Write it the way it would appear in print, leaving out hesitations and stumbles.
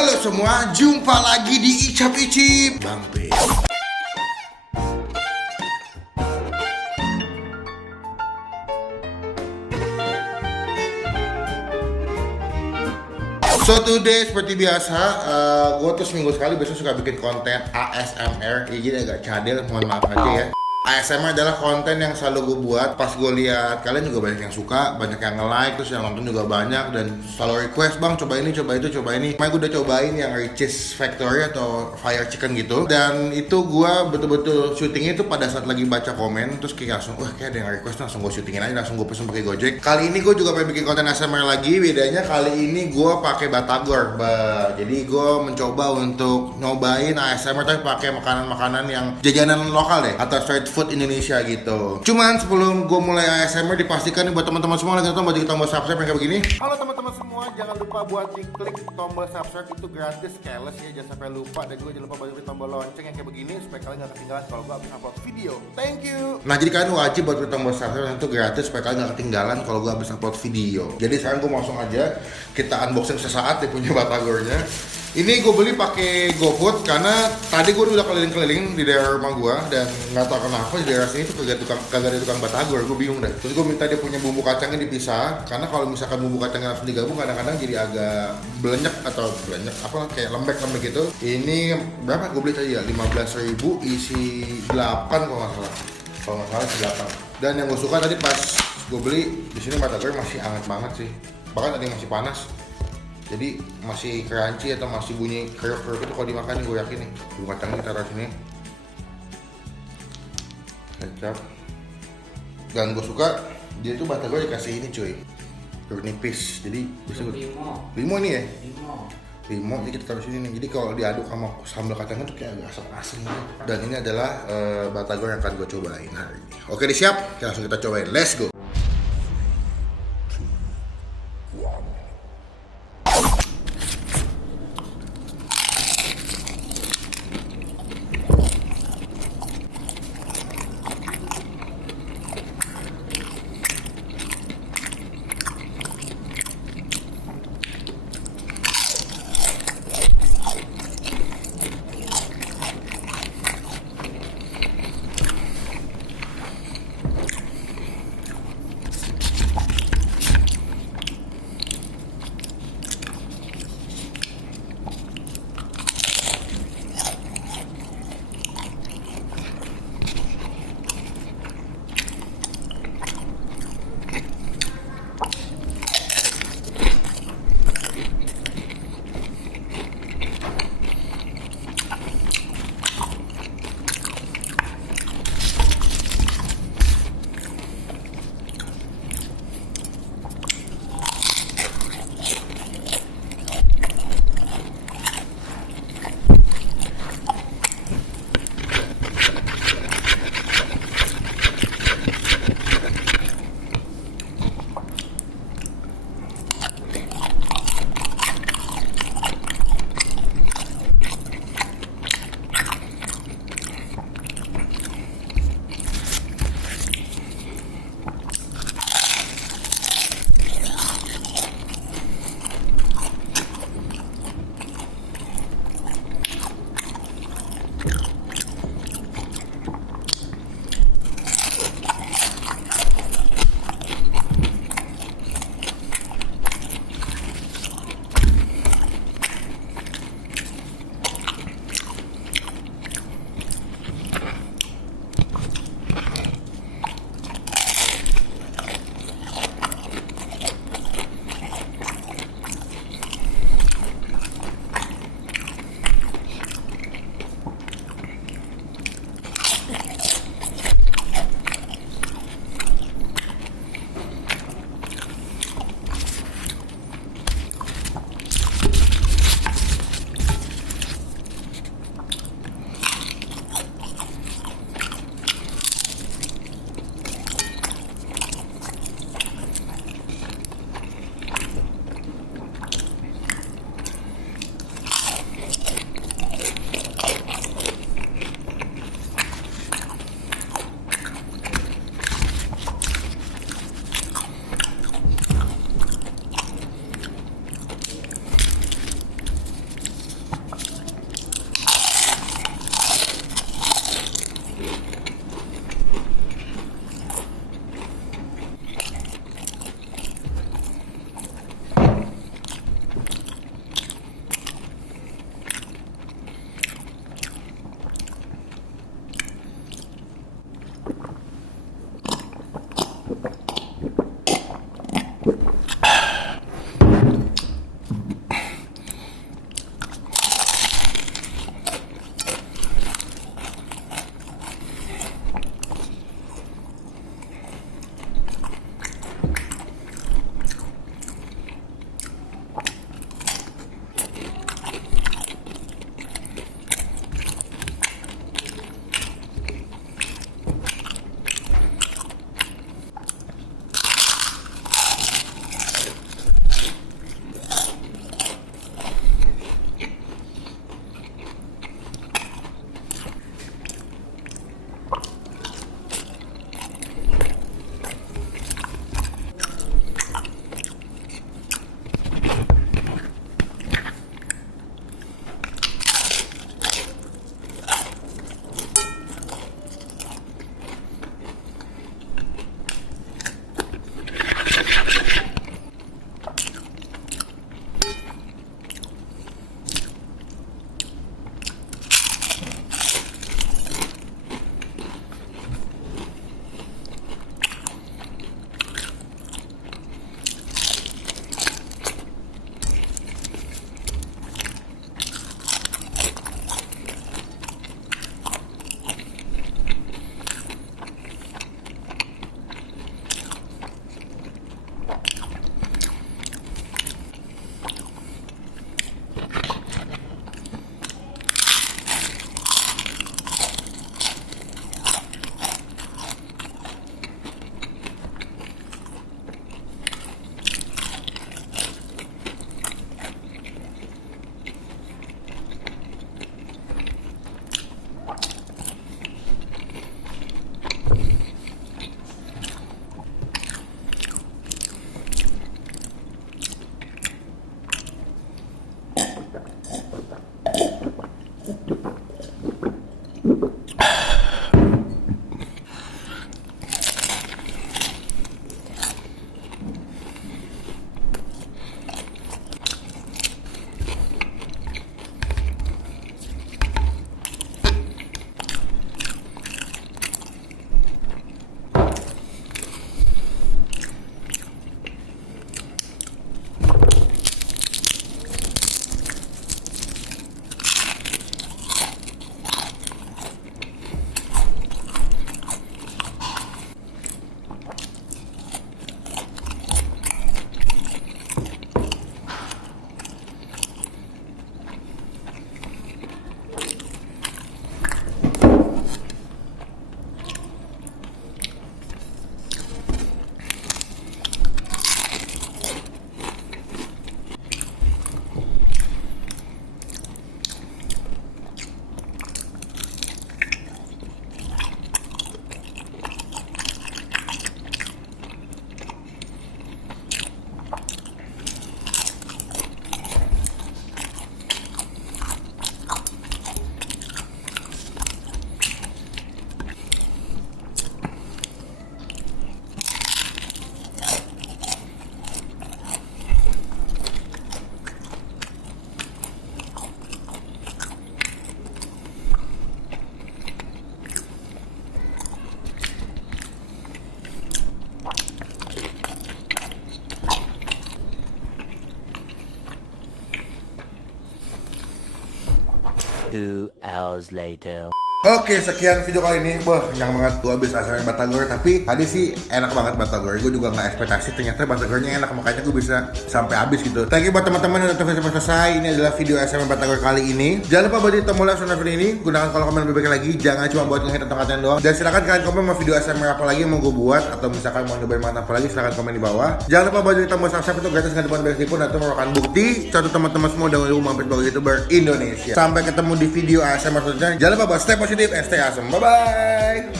Halo semua, jumpa lagi di Icap Icip Bang P. So today seperti biasa, gue tuh seminggu sekali biasanya suka bikin konten ASMR. Ya, jadi agak cadel, mohon maaf aja ya. ASMR adalah konten yang selalu gue buat. Pas gue lihat kalian juga banyak yang suka, banyak yang nge-like, terus yang nonton juga banyak. Dan selalu request, bang coba ini, coba itu, coba ini. Makanya gue udah cobain yang Richeese Factory atau Fire Chicken gitu. Dan itu gue betul-betul syutingnya itu pada saat lagi baca komen. Terus kayak langsung, wah kayak ada yang request, langsung gue syutingin aja, langsung gue pesen pakai Gojek. Kali ini gue juga pengen bikin konten ASMR lagi. Bedanya kali ini gue pakai batagor. Jadi gue mencoba untuk nyobain ASMR tapi pakai makanan-makanan yang jajanan lokal deh, atau street food Indonesia gitu. Cuman sebelum gue mulai ASMR, dipastikan nih buat teman-teman semua lagi nonton, buat klik tombol subscribe yang kayak begini. Halo teman-teman semua, jangan lupa buat klik tombol subscribe, itu gratis, keles ya, jangan sampai lupa. Dan juga jangan lupa buat klik tombol lonceng yang kayak begini supaya kalian gak ketinggalan kalau gue habis upload video. Thank you. Nah, jadi kalian wajib buat klik tombol subscribe itu gratis supaya kalian gak ketinggalan kalau gue habis upload video. Jadi sekarang gue langsung aja kita unboxing sesaat dia punya batagornya. Ini gue beli pakai GoFood karena tadi gue udah keliling-keliling di daerah rumah gue dan nggak tahu kenapa di daerah sini tuh kagak ada tukang batagor, gue bingung deh. Terus gue minta dia punya bumbu kacangnya dipisah karena kalau misalkan bumbu kacangnya langsung digabung kadang-kadang jadi agak belenyek atau belenyek apa kayak lembek-lembek gitu. Ini berapa gue beli tadi ya? 15.000 isi 8 kalau nggak salah 8. Dan yang gue suka tadi pas gue beli di sini batagor masih hangat banget sih, bahkan tadi masih panas. Jadi masih crunchy atau masih bunyi kriuk-kriuk itu kalau dimakan, gue yakin nih. Bumbu kacangnya kita taruh sini. Kecap. Dan gue suka dia tuh batagor dikasih ini cuy, jeruk nipis. Jadi bisa limo nih ya. Limo jadi kita taruh sini nih. Jadi kalau diaduk sama sambal kacangnya tuh kayak agak asam-asam gitu. Dan ini adalah batagor yang akan gue cobain hari ini. Oke, disiap? Langsung kita cobain. Let's go. 2 hours later. Oke, sekian video kali ini. Wah, kenyang banget tuh abis ASMR Batagor. Tapi tadi sih enak banget Batagor. Gue juga nggak ekspektasi ternyata Batagornya enak, makanya gue bisa sampai habis gitu. Thank you buat teman-teman yang udah sampai selesai. Ini adalah video ASMR Batagor kali ini. Jangan lupa buat tombol like dan video ini. Gunakan kolom komen lebih baik lagi. Jangan cuma buat nge-hit atau ngatain doang. Dan silakan kalian komen mau video ASMR apa lagi yang mau gue buat, atau misalkan mau nyobain makanan apa lagi, silakan komen di bawah. Jangan lupa buat tombol subscribe itu gratis, nggak dibuat banyak pun, atau merupakan bukti satu teman-teman semua udah mampir sebagai YouTuber Indonesia. Sampai ketemu di video ASMR selanjutnya. Jangan lupa buat stay positif and stay awesome. Bye bye.